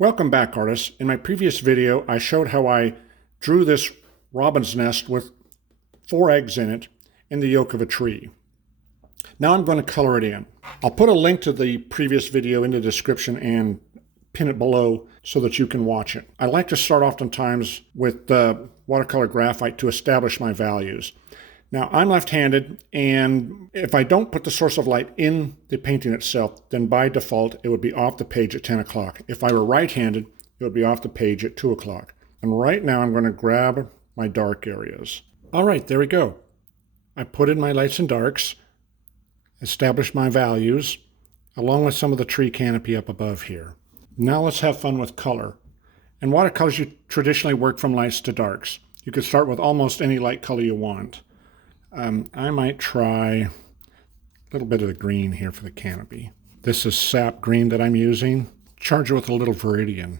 Welcome back, artists. In my previous video, I showed how I drew this robin's nest with 4 eggs in it in the yolk of a tree. Now I'm going to color it in. I'll put a link to the previous video in the description and pin it below so that you can watch it. I like to start oftentimes with watercolor graphite to establish my values. Now I'm left-handed, and if I don't put the source of light in the painting itself, then by default it would be off the page at 10 o'clock. If I were right-handed, it would be off the page at 2 o'clock. And right now I'm going to grab my dark areas. All right, there we go. I put in my lights and darks, established my values, along with some of the tree canopy up above here. Now let's have fun with color. In watercolors, you traditionally work from lights to darks. You could start with almost any light color you want. I might try a little bit of the green here for the canopy. This is sap green that I'm using. Charge it with a little viridian.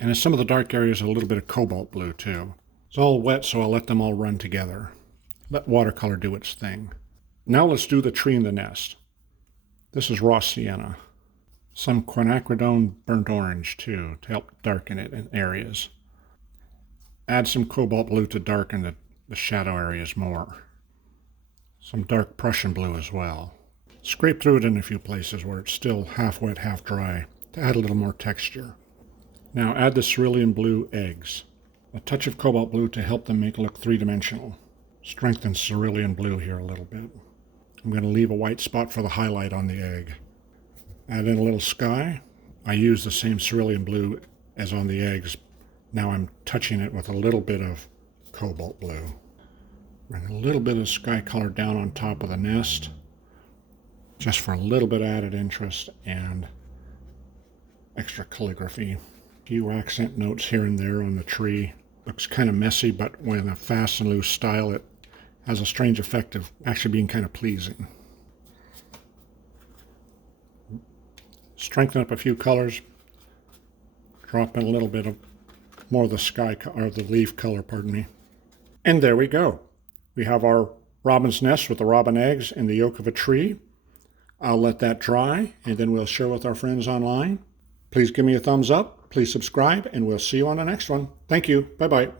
And in some of the dark areas, a little bit of cobalt blue too. It's all wet, so I'll let them all run together. Let watercolor do its thing. Now let's do the tree and the nest. This is raw sienna. Some quinacridone burnt orange too, to help darken it in areas. Add some cobalt blue to darken the shadow areas more. Some dark Prussian blue as well. Scrape through it in a few places where it's still half wet, half dry to add a little more texture. Now add the cerulean blue eggs. A touch of cobalt blue to help them make it look three-dimensional. Strengthen cerulean blue here a little bit. I'm going to leave a white spot for the highlight on the egg. Add in a little sky. I use the same cerulean blue as on the eggs. Now I'm touching it with a little bit of cobalt blue. Bring a little bit of sky color down on top of the nest, just for a little bit added interest and extra calligraphy. A few accent notes here and there on the tree. Looks kind of messy, but with a fast and loose style, it has a strange effect of actually being kind of pleasing. Strengthen up a few colors. Drop in a little bit of more of the sky or the leaf color, pardon me. And there we go. We have our robin's nest with the robin eggs in the yolk of a tree. I'll let that dry, and then we'll share with our friends online. Please give me a thumbs up, please subscribe, and we'll see you on the next one. Thank you. Bye-bye.